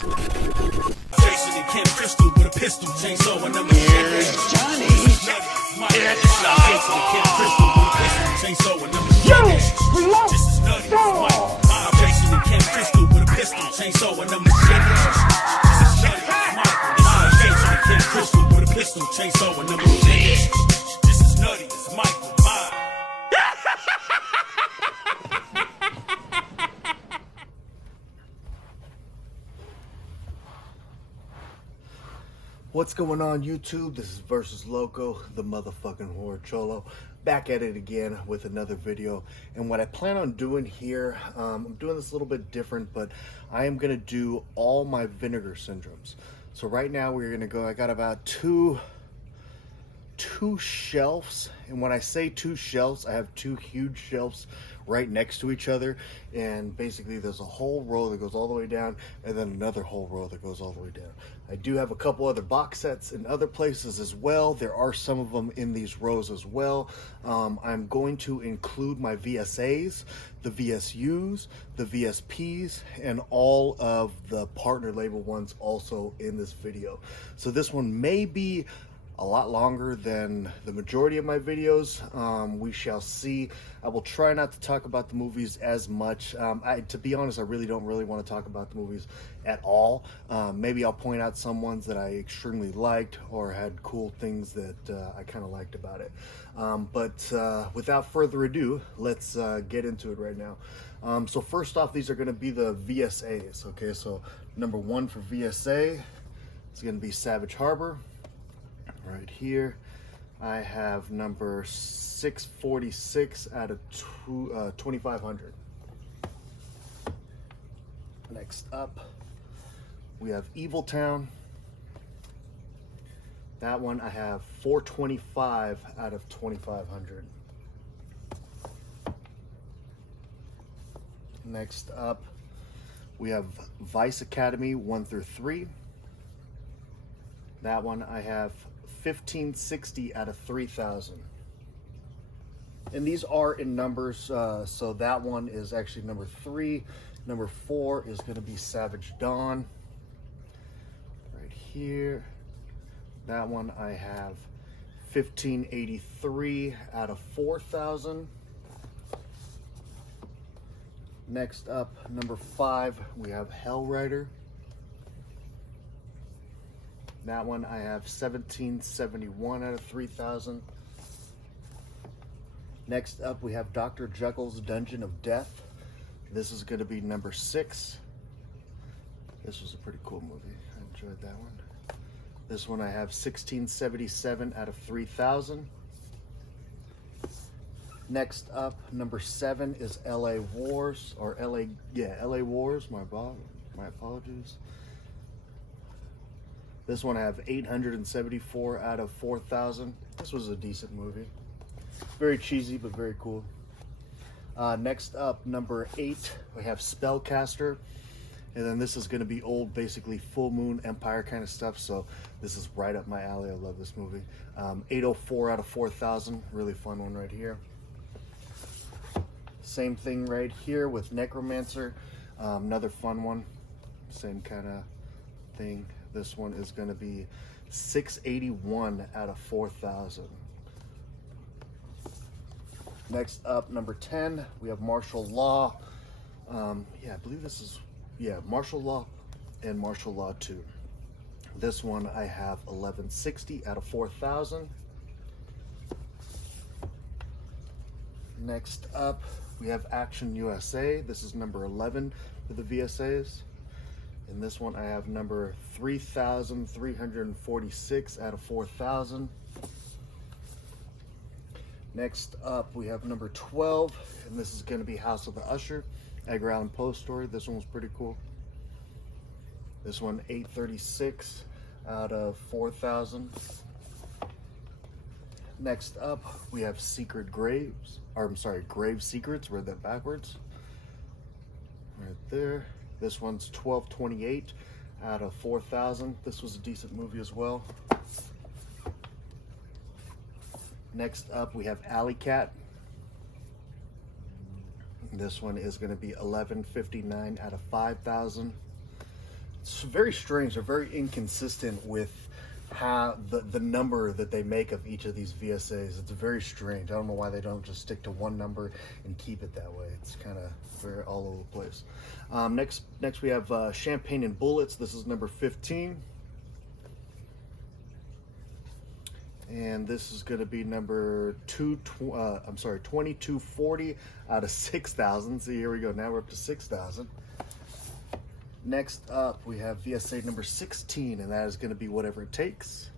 Jason and Kim Crystal with a pistol, chainsaw and number Here's Johnny. It's Jason and Kim Crystal with a pistol, chainsaw and number This is nutty. Jason and Kim Crystal with a pistol, chainsaw and number This is nutty. Jason and Kim Crystal with a pistol, chainsaw and number This is nutty. It's Michael. What's going on YouTube? This is Versus Loco, the motherfucking horror cholo, back at it again with another video. And what I plan on doing here, I'm doing this a little bit different, but I am gonna do all my Vinegar syndromes. So right now we're gonna go, I got about two shelves, and when I say two shelves, I have two huge shelves right next to each other, and basically there's a whole row that goes all the way down and then another whole row that goes all the way down. I do have a couple other box sets in other places as well. There are some of them in these rows as well. I'm going to include my VSAs, the VSUs, the VSPs, and all of the partner label ones also in this video. So this one may be a lot longer than the majority of my videos. We shall see. I will try not to talk about the movies as much. To be honest, I really don't want to talk about the movies at all. Maybe I'll point out some ones that I extremely liked or had cool things that I kind of liked about it. But without further ado, let's get into it right now. So first off, these are going to be the VSAs. Okay, so number one for VSA is going to be Savage Harbor. Right here, I have number 646 out of 2500. Next up, we have Evil Town. That one I have 425 out of 2500. Next up, we have Vice Academy 1 through 3. That one I have 1560 out of 3000. And these are in numbers, so that one is actually number 3. Number 4 is going to be Savage Dawn. Right here. That one I have 1583 out of 4000. Next up, number 5, we have Hellrider. That one I have 1771 out of 3000. Next up we have Dr. Jekyll's Dungeon of Death. This is going to be number 6. This was a pretty cool movie. I enjoyed that one. This one I have 1677 out of 3000. Next up, number 7 is LA Wars, or LA Wars, my apologies. This one I have 874 out of 4000. This was a decent movie. Very cheesy, but very cool. Next up, number 8, we have Spellcaster. And then this is going to be old, basically Full Moon Empire kind of stuff. So this is right up my alley. I love this movie. 804 out of 4000. Really fun one right here. Same thing right here with Necromancer. Another fun one. Same kind of thing. This one is going to be 681 out of 4000. Next up, number 10, we have Martial Law. I believe this is, Martial Law and Martial Law 2. This one I have 1160 out of 4000. Next up, we have Action USA. This is number 11 for the VSAs. And this one I have number 3346 out of 4000. Next up we have number 12, and this is going to be House of the Usher, Edgar Allan Poe story. This one was pretty cool. This one 836 out of 4000. Next up we have Grave Secrets, read that backwards. Right there. This one's 1228 out of 4000. This was a decent movie as well. Next up, we have Alley Cat. This one is going to be 1159 out of 5000. it's very strange. They're very inconsistent with how the number that they make of each of these VSAs. It's very strange. I don't know why they don't just stick to one number and keep it that way. It's kind of very all over the place. Next we have Champagne and Bullets. This is number 15. And this is going to be number 2240 out of 6,000. See, here we go. Now we're up to 6,000. Next up, we have VSA number 16, and that is going to be Whatever It Takes.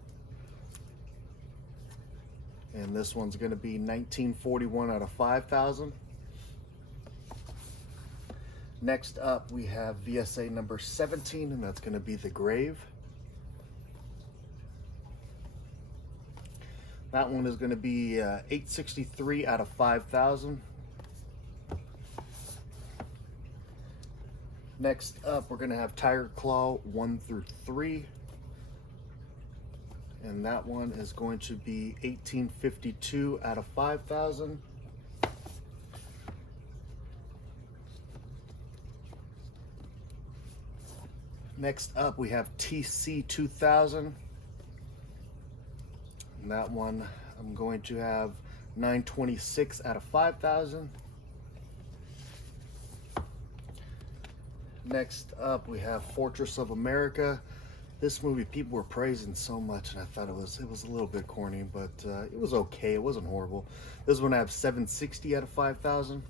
And this one's going to be 1941 out of 5,000. Next up, we have VSA number 17, and that's going to be The Grave. That one is going to be 863 out of 5,000. Next up, we're going to have Tiger Claw 1 through 3. And that one is going to be 1852 out of 5,000. Next up, we have TC 2000. And that one, I'm going to have 926 out of 5,000. Next up, we have Fortress of America. This movie people were praising so much, and I thought it was a little bit corny, but it was okay. It wasn't horrible. This one I have 760 out of 5,000.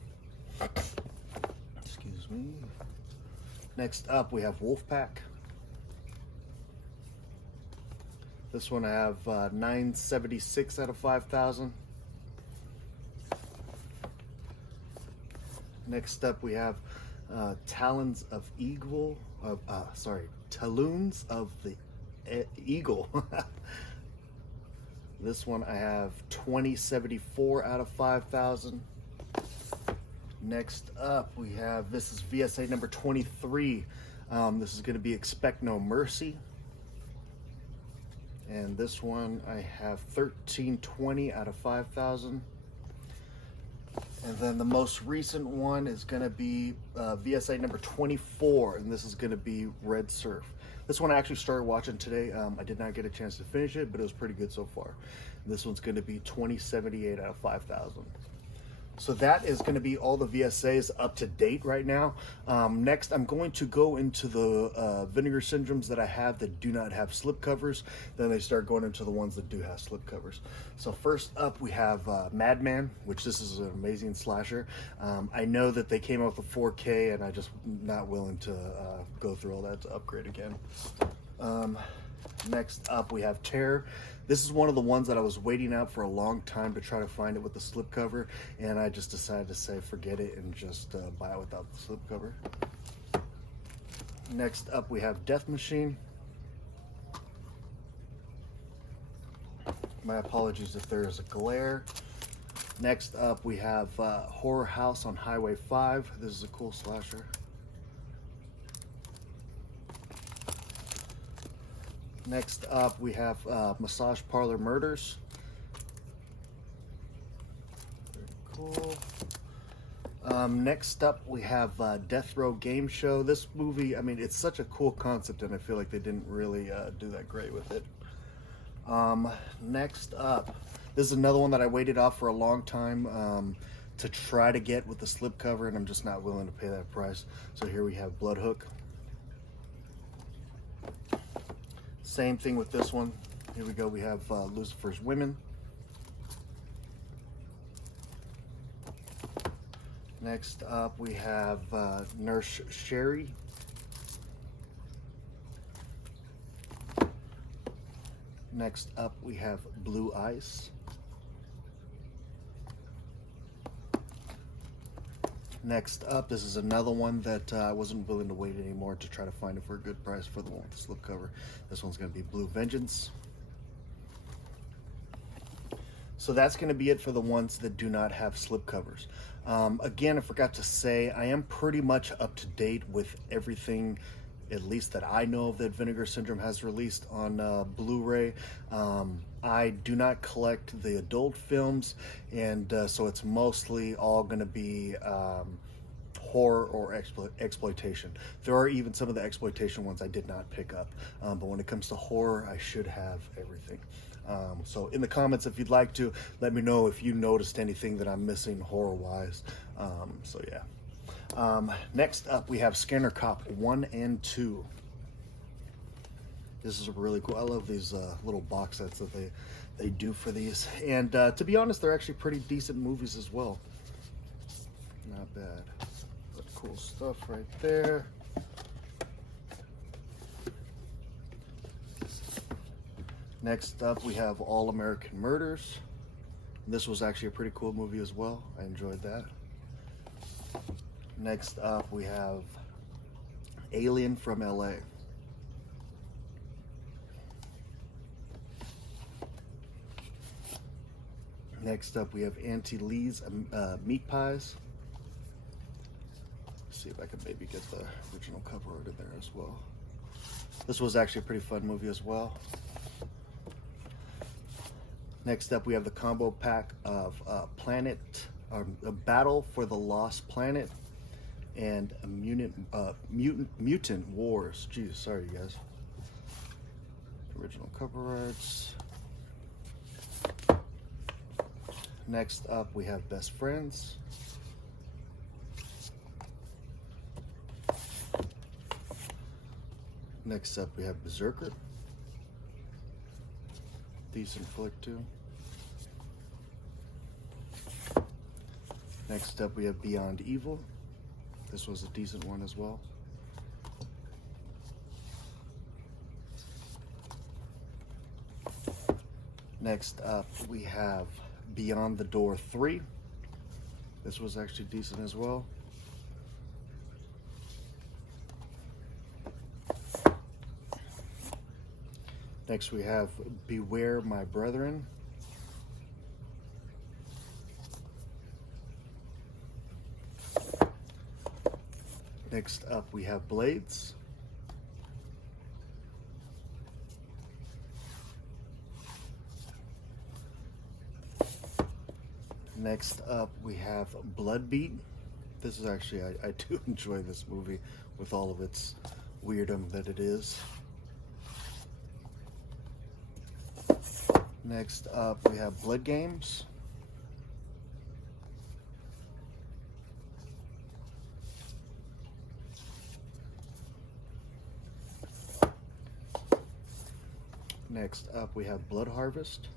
Excuse me. Next up, we have Wolfpack. This one I have 976 out of 5,000. Next up, we have Talons of Eagle. Talons of the Eagle. This one I have 2074 out of 5,000. Next up, we have, this is VSA number 23. This is going to be Expect No Mercy. And this one I have 1320 out of 5,000. And then the most recent one is going to be VSA number 24, and this is going to be Red Surf. This one I actually started watching today. I did not get a chance to finish it, but it was pretty good so far. And this one's going to be 2078 out of 5,000. So that is going to be all the VSAs up to date right now. Next, I'm going to go into the Vinegar syndromes that I have that do not have slip covers. Then they start going into the ones that do have slip covers. So first up, we have Madman, which this is an amazing slasher. I know that they came out with a 4K, and I'm just not willing to go through all that to upgrade again. Next up, we have Terror. This is one of the ones that I was waiting out for a long time to try to find it with the slipcover, and I just decided to say forget it and just buy it without the slipcover. Next up, we have Death Machine. My apologies if there is a glare. Next up, we have Horror House on Highway 5. This is a cool slasher. Next up, we have Massage Parlor Murders. Very cool. Next up, we have Death Row Game Show. This movie, I mean, it's such a cool concept, and I feel like they didn't really do that great with it. Next up, this is another one that I waited off for a long time to try to get with the slipcover, and I'm just not willing to pay that price. So here we have Bloodhook. Same thing with this one. Here we go. We have Lucifer's Women. Next up, we have Nurse Sherry. Next up, we have Blue Ice. Next up, this is another one that I wasn't willing to wait anymore to try to find it for a good price for the one with the slipcover. This one's going to be Blue Vengeance. So that's going to be it for the ones that do not have slipcovers. Again, I forgot to say, I am pretty much up to date with everything, at least that I know of, that Vinegar Syndrome has released on Blu-ray. I do not collect the adult films, and so it's mostly all going to be horror or exploitation. There are even some of the exploitation ones I did not pick up, but when it comes to horror, I should have everything. So in the comments, if you'd like to, let me know if you noticed anything that I'm missing horror-wise. So yeah. Next up, we have Scanner Cop 1 and 2. This is really cool. I love these little box sets that they do for these. And to be honest, they're actually pretty decent movies as well. Not bad. But cool stuff right there. Next up, we have All American Murders. This was actually a pretty cool movie as well. I enjoyed that. Next up, we have Alien from LA. Next up, we have Auntie Lee's Meat Pies. Let's see if I can maybe get the original cover art in there as well. This was actually a pretty fun movie as well. Next up, we have the combo pack of A Battle for the Lost Planet and a Mutant Wars. Jeez, sorry you guys. Original cover arts. Next up, we have Best Friends. Next up, we have Berserker. Decent flick too. Next up, we have Beyond Evil. This was a decent one as well. Next up, we have Beyond the Door 3. This was actually decent as well. Next, we have Beware My Brethren. Next up, we have Blades. Next up, we have Bloodbeat. This is actually, I do enjoy this movie with all of its weirdom that it is. Next up, we have Blood Games. Next up, we have Blood Harvest.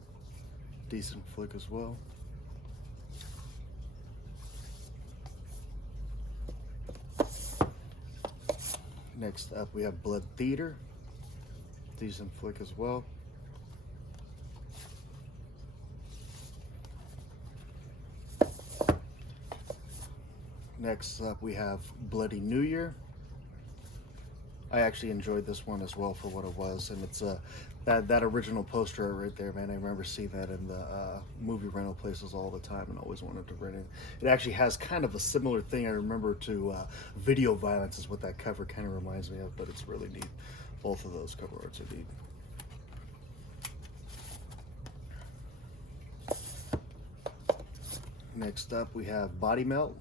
Decent flick as well. Next up, we have Blood Theater. Decent flick as well. Next up, we have Bloody New Year. I actually enjoyed this one as well for what it was, and it's that original poster right there, man. I remember seeing that in the movie rental places all the time, and always wanted to rent it. It actually has kind of a similar thing. I remember to Video Violence is what that cover kind of reminds me of, but it's really neat. Both of those cover arts are neat. Next up, we have Body Melt.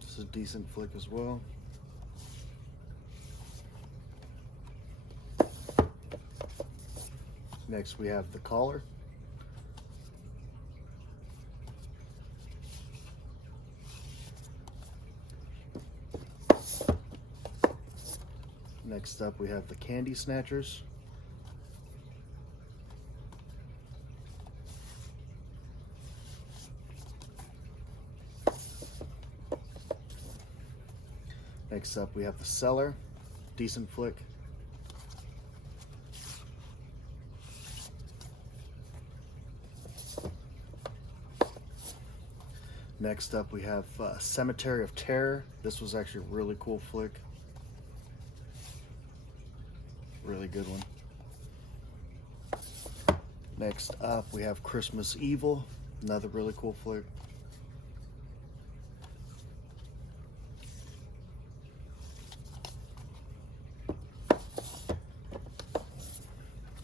This is a decent flick as well. Next, we have The Caller. Next up, we have The Candy Snatchers. Next up, we have The Cellar. Decent flick. Next up, we have Cemetery of Terror. This was actually a really cool flick. Really good one. Next up, we have Christmas Evil. Another really cool flick.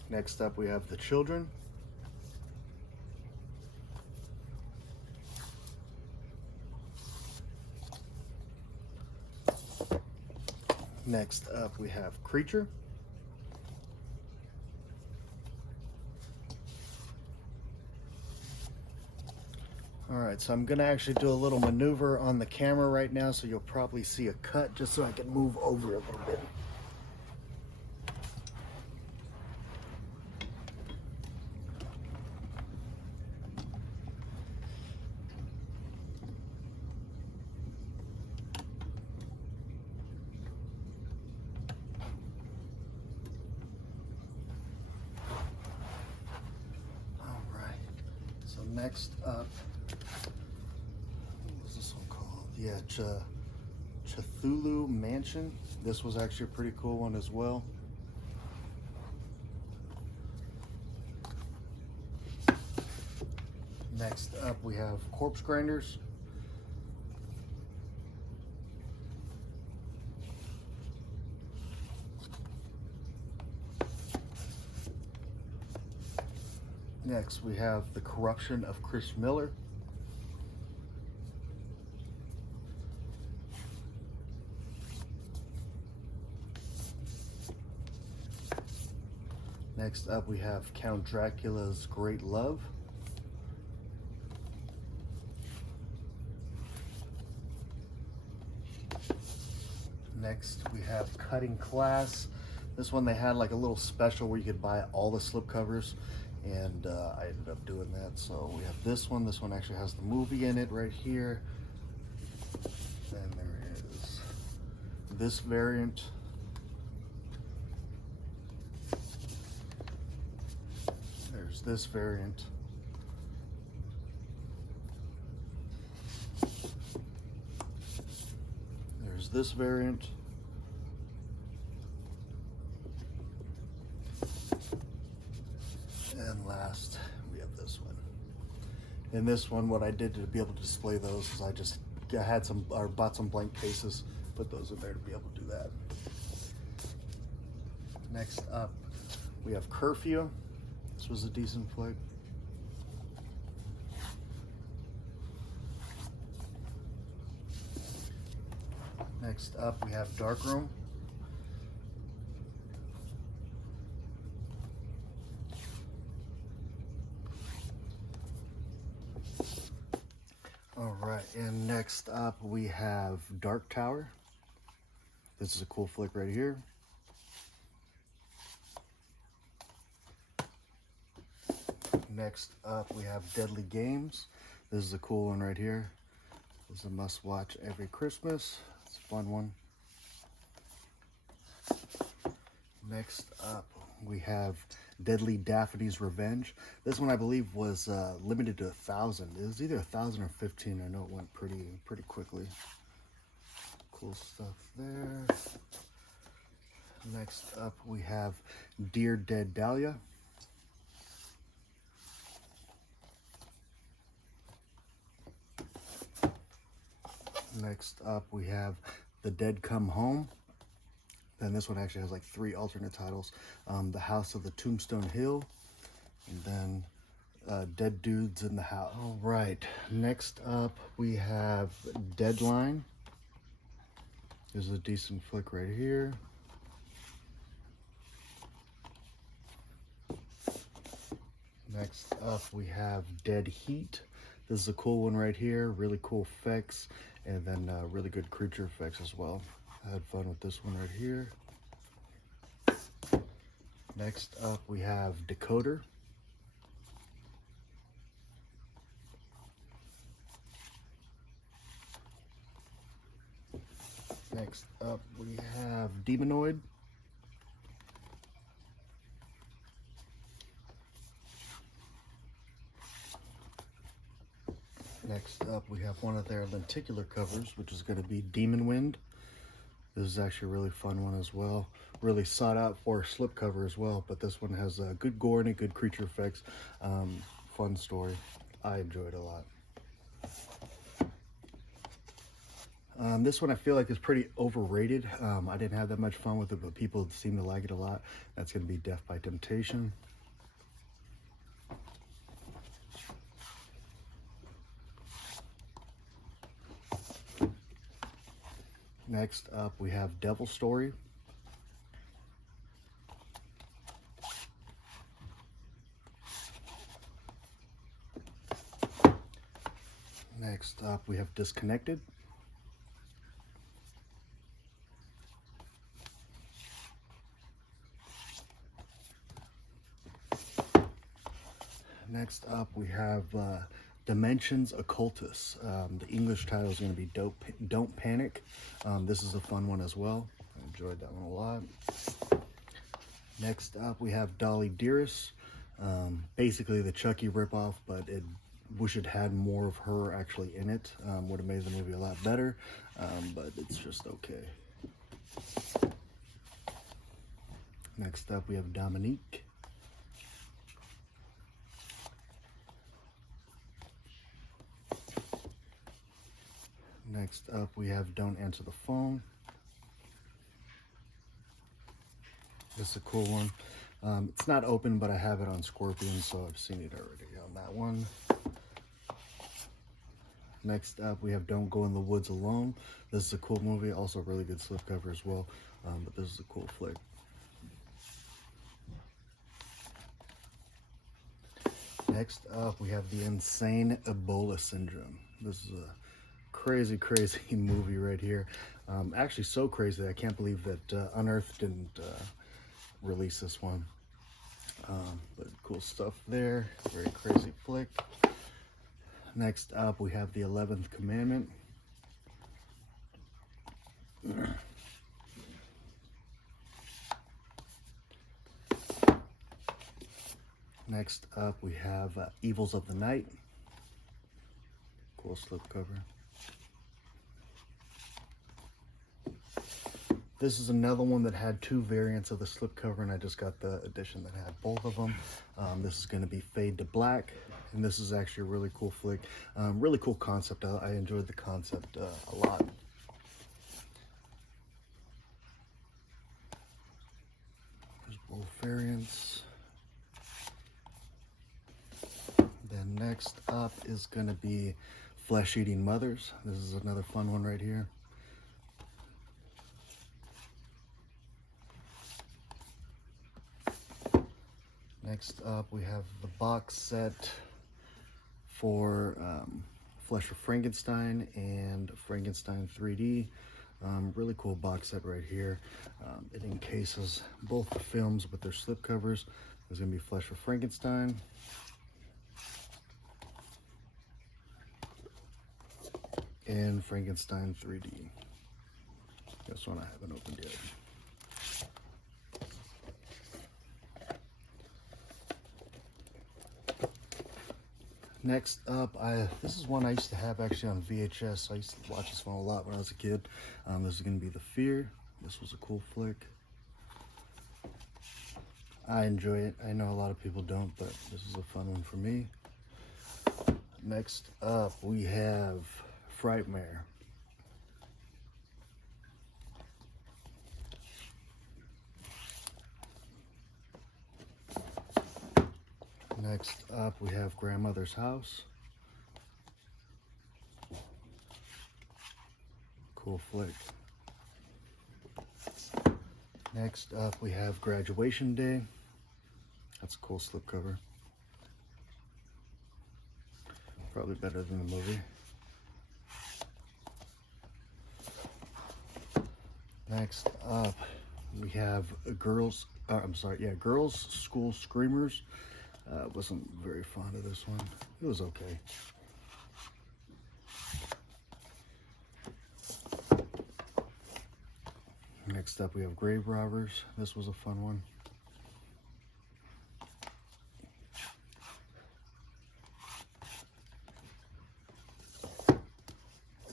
Next up, we have The Children. Next up we have Creature. Alright, so I'm going to actually do a little maneuver on the camera right now, so you'll probably see a cut just so I can move over a little bit. Alright, so next up, what was this one called? Yeah, Cthulhu Mansion. This was actually a pretty cool one as well. Next up we have Corpse Grinders. Next we have The Corruption of Chris Miller. Next up we have Count Dracula's Great Love. Next we have Cutting Class. This one they had like a little special where you could buy all the slipcovers, and I ended up doing that. So we have this one. This one actually has the movie in it right here. Then there is this variant. There's this variant. There's this variant. And last, we have this one. In this one, what I did to be able to display those is I had some, or bought some blank cases, put those in there to be able to do that. Next up, we have Curfew. This was a decent flick. Next up, we have Darkroom. All right, and next up we have Dark Tower. This is a cool flick right here. Next up we have Deadly Games. This is a cool one right here. This is a must watch every Christmas. It's a fun one. Next up we have Deadly Daphne's Revenge. This one I believe was limited to 1,000. It was either 1,000 or 15. I know it went pretty quickly. Cool stuff there. Next up we have Dear Dead Dahlia. Next up we have The Dead Come Home. Then this one actually has like 3 alternate titles. The House of the Tombstone Hill, and then Dead Dudes in the House. All right, next up we have Deadline. There's a decent flick right here. Next up we have Dead Heat. This is a cool one right here, really cool effects, and then really good creature effects as well. I had fun with this one right here. Next up we have Decoder. Next up we have Demonoid. Next up we have one of their lenticular covers, which is going to be Demon Wind. This is actually a really fun one as well. Really sought out for a slipcover as well, but this one has good gore and good creature effects. Fun story. I enjoyed it a lot. This one I feel like is pretty overrated. I didn't have that much fun with it, but people seem to like it a lot. That's going to be Death by Temptation. Next up we have Devil Story. Next up, we have Disconnected. Next up, we have Dimensions Occultus. The English title is going to be Don't Panic. This is a fun one as well. I enjoyed that one a lot. Next up, we have Dolly Dearest. Basically the Chucky ripoff, but wish it had more of her actually in it. Would have made the movie a lot better, but it's just okay. Next up, we have Dominique. Next up, we have Don't Answer the Phone. This is a cool one. It's not open, but I have it on Scorpion, so I've seen it already on that one. Next up, we have Don't Go in the Woods Alone. This is a cool movie, also a really good slipcover as well, but this is a cool flick. Next up, we have The Insane Ebola Syndrome. This is a crazy movie right here. Actually so crazy that I can't believe that Unearthed didn't release this one. But cool stuff there. Very crazy flick. Next up, we have The 11th Commandment. Next up, we have Evils of the Night. Cool slipcover. This is another one that had two variants of the slipcover, and I just got the edition that had both of them. This is going to be Fade to Black, and this is actually a really cool flick. Really cool concept. I enjoyed the concept a lot. There's both variants. Then next up is going to be Flesh Eating Mothers. This is another fun one right here. Next up, we have the box set for Flesh of Frankenstein and Frankenstein 3D. Really cool box set right here. It encases both the films with their slipcovers. There's going to be Flesh of Frankenstein. And Frankenstein 3D. This one I haven't opened yet. Next up, this is one I used to have actually on VHS. I used to watch this one a lot when I was a kid. This is going to be The Fear. This was a cool flick. I enjoy it. I know a lot of people don't, but this is a fun one for me. Next up, we have Frightmare. Next up, we have Grandmother's House. Cool flick. Next up, we have Graduation Day. That's a cool slipcover. Probably better than the movie. Next up, we have Girls School Screamers. Wasn't very fond of this one. It was okay. Next up, we have Grave Robbers. This was a fun one.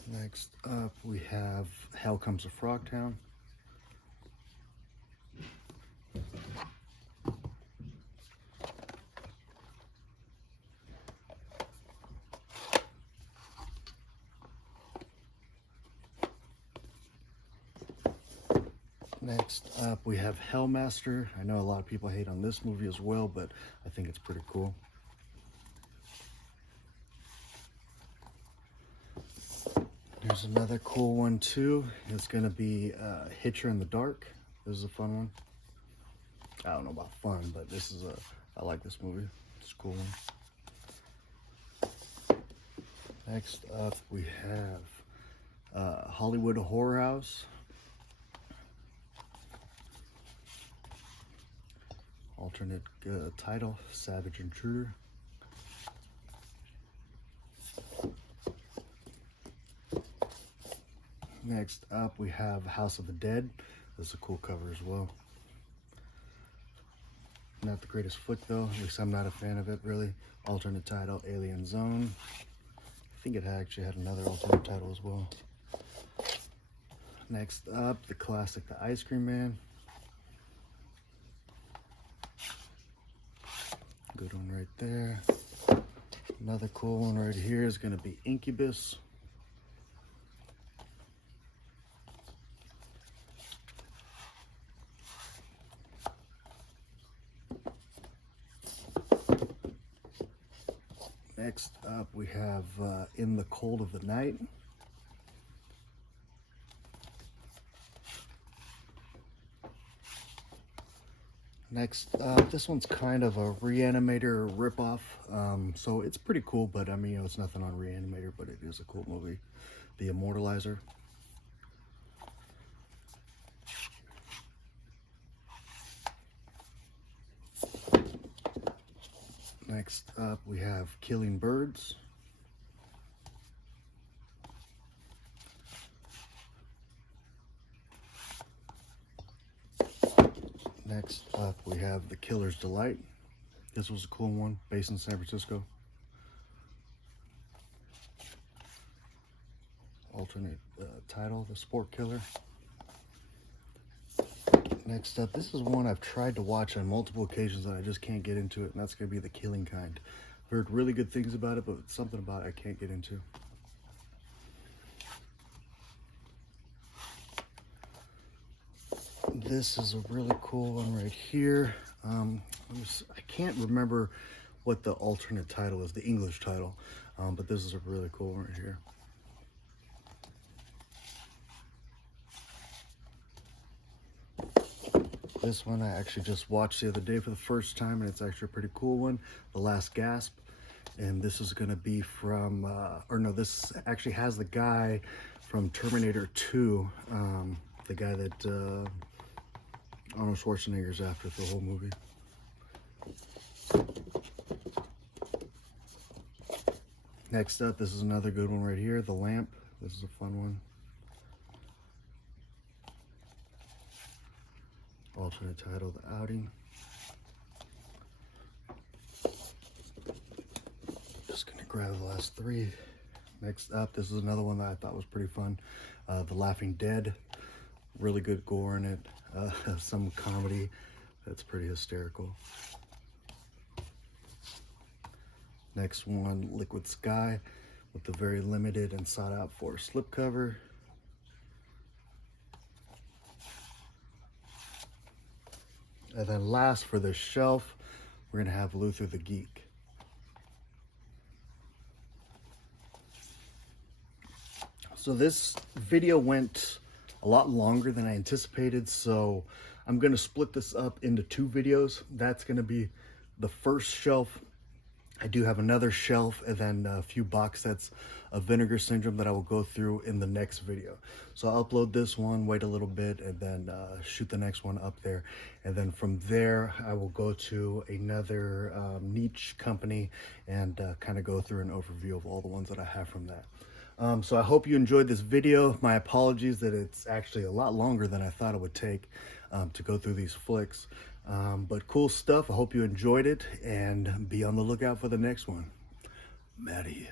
Next up, we have Hell Comes to Frogtown. Next up, we have Hellmaster. I know a lot of people hate on this movie as well, but I think it's pretty cool. There's another cool one too. It's going to be Hitcher in the Dark. This is a fun one. I don't know about fun, but I like this movie. It's a cool one. Next up, we have Hollywood Horror House. Alternate title, Savage Intruder. Next up, we have House of the Dead. This is a cool cover as well. Not the greatest flick though, at least I'm not a fan of it really. Alternate title, Alien Zone. I think it actually had another alternate title as well. Next up, the classic, The Ice Cream Man. Good one right there. Another cool one right here is going to be Incubus. Next up, we have In the Cold of the Night. Next up, this one's kind of a Reanimator ripoff, so it's pretty cool, but I mean, you know, it's nothing on Reanimator, but it is a cool movie. The Immortalizer. Next up, we have Killing Birds. Next up, we have The Killer's Delight. This was a cool one, based in San Francisco. Alternate title, The Sport Killer. Next up, this is one I've tried to watch on multiple occasions and I just can't get into it, and that's going to be The Killing Kind. I've heard really good things about it, but something about it I can't get into. This is a really cool one right here. I can't remember what the alternate title is, the English title, but this is a really cool one right here. This one I actually just watched the other day for the first time, and it's actually a pretty cool one, The Last Gasp. And this is going to be from, this actually has the guy from Terminator 2, the guy that Arnold Schwarzenegger's after the whole movie. Next up, this is another good one right here, The Lamp. This is a fun one. Alternate title, The Outing. Just gonna grab the last three. Next up, this is another one that I thought was pretty fun. The Laughing Dead. Really good gore in it. Some comedy that's pretty hysterical. Next one, Liquid Sky, with the very limited and sought out for slipcover. And then last for this shelf, we're gonna have Luther the Geek. So this video went a lot longer than I anticipated, so I'm gonna split this up into two videos. That's gonna be the first shelf. I do have another shelf and then a few box sets of Vinegar Syndrome that I will go through in the next video. So I'll upload this one, wait a little bit, and then shoot the next one up there. And then from there, I will go to another niche company and kind of go through an overview of all the ones that I have from that. So I hope you enjoyed this video. My apologies that it's actually a lot longer than I thought it would take to go through these flicks. But cool stuff. I hope you enjoyed it, and be on the lookout for the next one. Matty.